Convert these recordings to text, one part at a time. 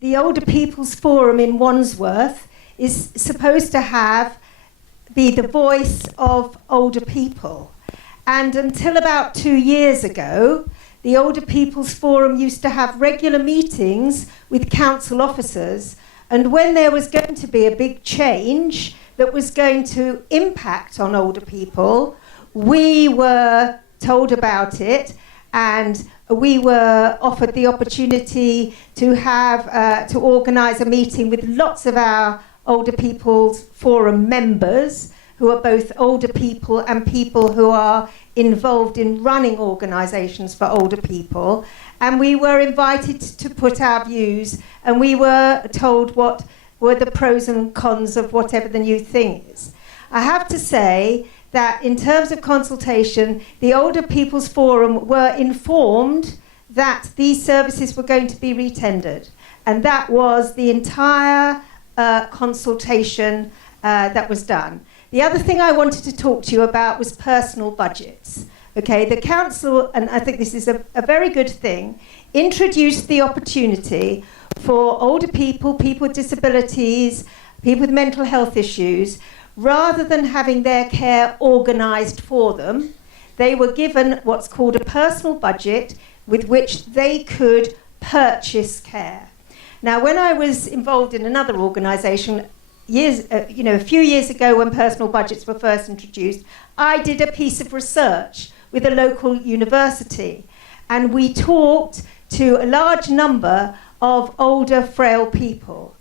the Older People's Forum in Wandsworth is supposed to be the voice of older people. And until about 2 years ago, the Older People's Forum used to have regular meetings with council officers, and when there was going to be a big change that was going to impact on older people, we were told about it, and we were offered the opportunity to organise a meeting with lots of our Older People's Forum members, who are both older people and people who are involved in running organisations for older people. And we were invited to put our views, and we were told what were the pros and cons of whatever the new thing is. I have to say that in terms of consultation, the Older People's Forum were informed that these services were going to be retendered. And that was the entire consultation that was done. The other thing I wanted to talk to you about was personal budgets. Okay, the council, and I think this is a very good thing, introduced the opportunity for older people, people with disabilities, people with mental health issues, rather than having their care organised for them, they were given what's called a personal budget with which they could purchase care. Now, when I was involved in another organisation, a few years ago when personal budgets were first introduced, I did a piece of research with a local university, and we talked to a large number of older, frail people.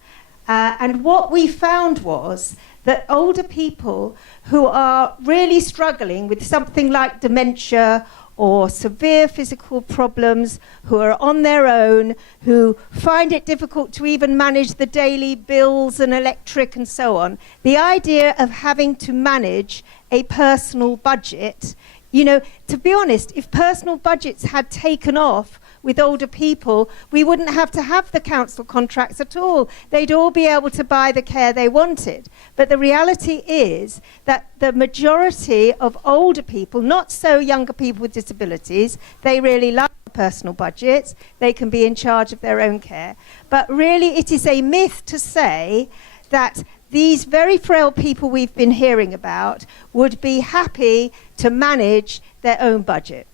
And what we found was that older people who are really struggling with something like dementia or severe physical problems, who are on their own, who find it difficult to even manage the daily bills and electric and so on, the idea of having to manage a personal budget, to be honest, if personal budgets had taken off with older people, we wouldn't have to have the council contracts at all. They'd all be able to buy the care they wanted. But the reality is that the majority of older people, not so younger people with disabilities, they really like personal budgets. They can be in charge of their own care. But really, it is a myth to say that these very frail people we've been hearing about would be happy to manage their own budget.